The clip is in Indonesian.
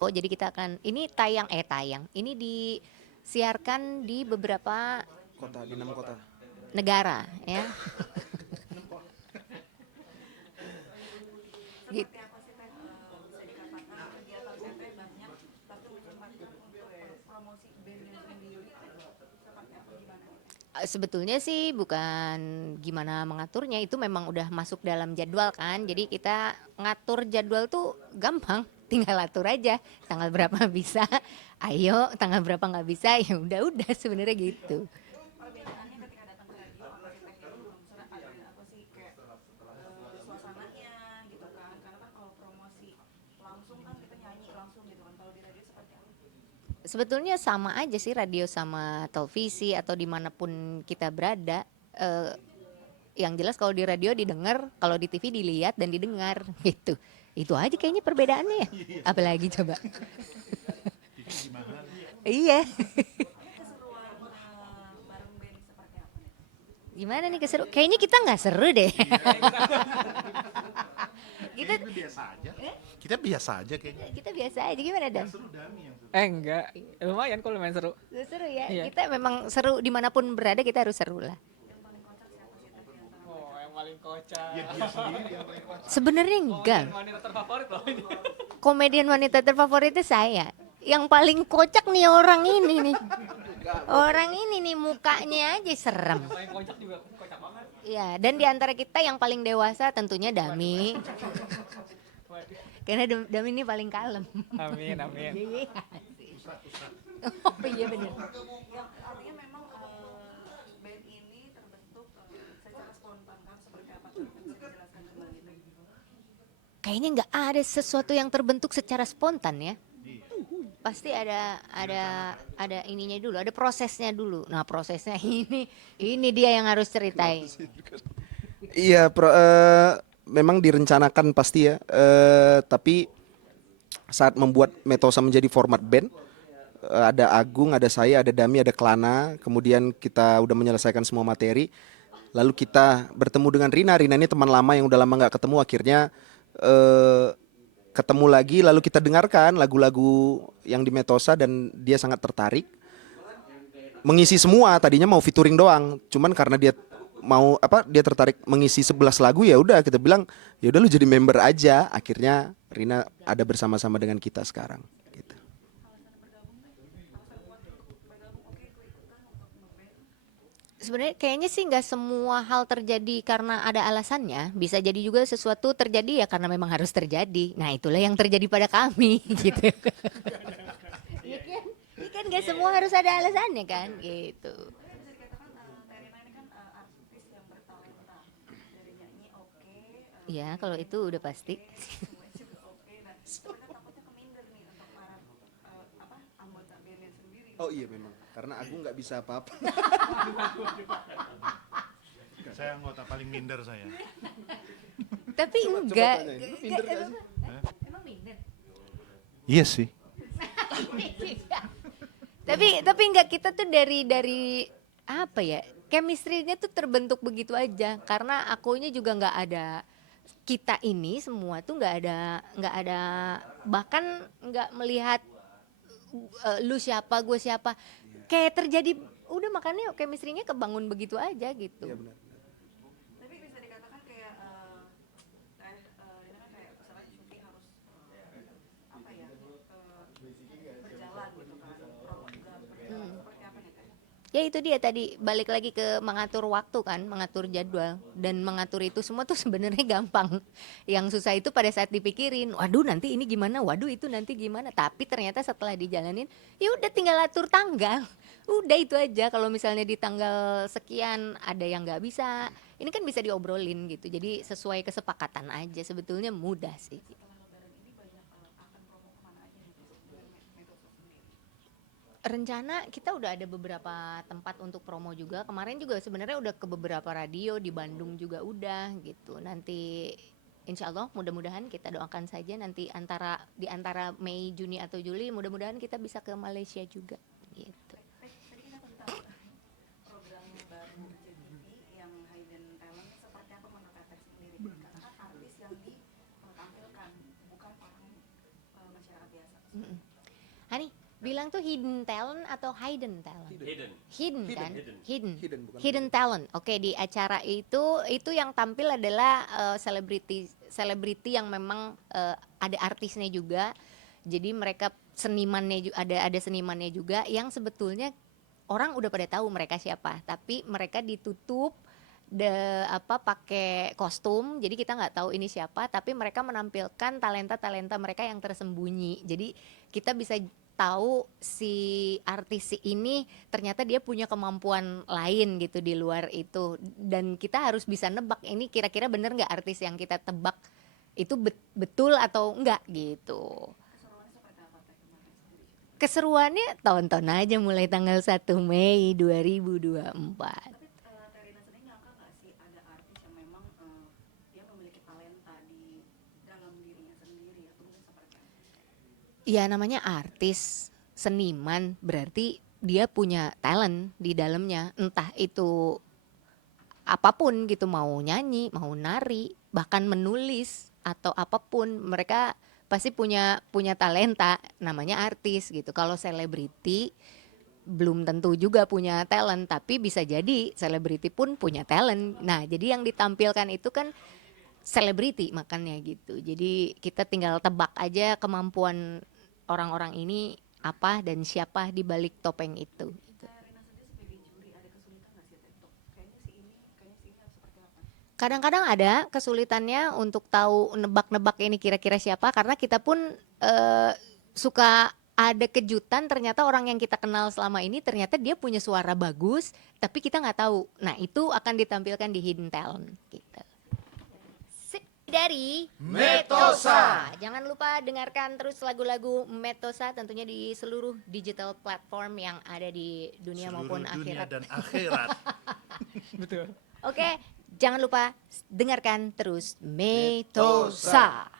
Oh, jadi kita akan ini tayang, ini disiarkan di beberapa Kota di 6 kota. negara ya. Gitu. Seperti apa sih Teh, bisa dikatakan kegiatan Teteh banyak tapi menyempatkan untuk promosi bandnya sendiri seperti apa gimana nih Teh? Sebetulnya sih bukan gimana mengaturnya, itu memang udah masuk dalam jadwal kan. Jadi kita ngatur jadwal tuh gampang, tinggal atur aja. Tanggal berapa bisa, ayo. Tanggal berapa nggak bisa, ya udah sebenarnya gitu. Perbedaannya ketika datang ke radio apa sih Teh yang ada apa sih kayak suasananya gitu kan karena kan kalau promosi langsung kan kita nyanyi langsung gitu kan kalau di radio seperti apa? Sebetulnya sama aja sih radio sama televisi atau dimanapun kita berada. Eh, yang jelas kalau di radio didengar, kalau di TV dilihat dan didengar gitu. Itu aja kayaknya perbedaannya ya. Apalagi coba. Iya. Tapi keseruan bareng band seperti apa nih Teh? Gimana nih keseru? Kayaknya kita nggak seru deh. kita Kita biasa aja. Kita biasa aja kayaknya. kita biasa aja gimana Dan? Seru Dami yang seru. Enggak, lumayan kok lumayan seru. Seru ya. Iya. Kita memang seru dimanapun berada kita harus seru lah. Oh, yang paling kocak. Ya dia sendiri yang paling kocak. Sebenarnya enggak. Wanita terfavorit loh ini. Komedian wanita terfavorit itu saya. Yang paling kocak nih orang ini nih. Orang ini nih mukanya aja serem. Paling kocak juga kocak banget. Iya, dan di antara kita yang paling dewasa tentunya Dami. Waduh. Karena Dami ini paling kalem. Amin, amin. Iya. Oh iya benar. Yang artinya memang band ini terbentuk secara spontan kan seperti apa tuh bisa dijelaskan kembali Teh? Kayaknya nggak ada sesuatu yang terbentuk secara spontan ya. Pasti ada ininya dulu, ada prosesnya dulu. Nah, prosesnya ini dia yang harus ceritain. Iya, memang direncanakan pasti ya. Tapi saat membuat Metosa menjadi format band, ada Agung, ada saya, ada Dami, ada Klana. Kemudian kita udah menyelesaikan semua materi. Lalu kita bertemu dengan Rina. Rina ini teman lama yang udah lama nggak ketemu. Akhirnya ketemu lagi. Lalu kita dengarkan lagu-lagu yang di Metosa dan dia sangat tertarik. Mengisi semua. Tadinya mau featuring doang. Cuman karena dia dia tertarik mengisi 11 lagu, ya udah kita bilang ya udah lu jadi member aja. Akhirnya Rina ada bersama-sama dengan kita sekarang gitu. Sebenarnya kayaknya sih nggak semua hal terjadi karena ada alasannya. Bisa jadi juga sesuatu terjadi ya karena memang harus terjadi. Nah, itulah yang terjadi pada kami gitu. Iya kan? Iya kan nggak semua harus ada alasannya kan gitu. Bisa dikatakan Terina ini kan artis yang bertalenta dari nyanyi oke, Iya, kalau itu udah pasti. semuanya juga oke. Nah, mereka takutnya keminder nih untuk para anggota bandnya sendiri. Oh iya memang, karena aku nggak bisa apa-apa. Saya anggota paling minder saya. Tapi enggak. tanya, lu minder nggak sih? Emang minder. Iya sih. Tapi enggak, kita tuh dari apa ya? Chemistry-nya tuh terbentuk begitu aja karena akunya juga nggak ada, kita ini semua tuh nggak ada bahkan nggak melihat lu siapa gue siapa, kayak terjadi udah, makanya chemistry-nya kebangun begitu aja gitu. Iya benar. Tapi bisa dikatakan kayak ini kan kayak misalnya syuting harus berjalan gitu kan, promo juga berjalan. Seperti apa nih Teh? Ya itu dia tadi, balik lagi ke mengatur waktu kan, mengatur jadwal dan mengatur itu semua tuh sebenarnya gampang. Yang susah itu pada saat dipikirin, waduh nanti ini gimana, waduh itu nanti gimana. Tapi ternyata setelah dijalanin, ya udah tinggal atur tanggal. Udah itu aja. Kalau misalnya di tanggal sekian ada yang nggak bisa, ini kan bisa diobrolin gitu. Jadi sesuai kesepakatan aja. Sebetulnya mudah sih. Rencana kita udah ada beberapa tempat untuk promo juga. Kemarin juga sebenarnya udah ke beberapa radio di Bandung juga udah gitu. Nanti insya Allah mudah-mudahan kita doakan saja nanti di antara Mei, Juni atau Juli mudah-mudahan kita bisa ke Malaysia juga gitu. Tadi kita tentang program baru JTV yang Hidden Talent seperti apa menurut Teteh sendiri? Karena kan artis yang ditampilkan bukan orang masyarakat biasa. Bilang tuh hidden talent atau hidden talent? Hidden kan? Hidden. bukan Hidden talent. Oke, di acara itu yang tampil adalah selebriti yang memang ada artisnya juga. Jadi mereka senimannya ada senimannya juga yang sebetulnya orang udah pada tahu mereka siapa, tapi mereka ditutup pakai kostum, jadi kita nggak tahu ini siapa, tapi mereka menampilkan talenta mereka yang tersembunyi. Jadi kita bisa tahu si artis ini ternyata dia punya kemampuan lain gitu di luar itu, dan kita harus bisa nebak ini kira-kira bener nggak artis yang kita tebak itu betul atau enggak gitu. Keseruannya tonton aja mulai tanggal 1 Mei 2024. Tapi Terina sendiri nyangka nggak sih ada artis yang memang dia memiliki talenta di dalam dirinya sendiri atau mungkin seperti apa? Ya namanya artis, seniman, berarti dia punya talent di dalamnya. Entah itu apapun gitu, mau nyanyi, mau nari, bahkan menulis atau apapun, mereka pasti punya talenta, namanya artis gitu. Kalau selebriti belum tentu juga punya talent, tapi bisa jadi selebriti pun punya talent. Nah, jadi yang ditampilkan itu kan selebriti makanya gitu. Jadi kita tinggal tebak aja kemampuan orang-orang ini apa dan siapa di balik topeng itu. Gitu. Terina sendiri sebagai juri ada kesulitan nggak sih untuk kayaknya si ini harus seperti apa? Kadang-kadang ada kesulitannya untuk tahu nebak-nebak ini kira-kira siapa, karena kita pun suka ada kejutan, ternyata orang yang kita kenal selama ini ternyata dia punya suara bagus, tapi kita nggak tahu. Nah itu akan ditampilkan di Hidden Talent gitu. Sip, dari Metosa. Jangan lupa dengarkan terus lagu-lagu Metosa tentunya di seluruh digital platform yang ada di dunia maupun Seluruh dunia akhirat. dan akhirat. Betul. Oke, jangan lupa dengarkan terus Metosa.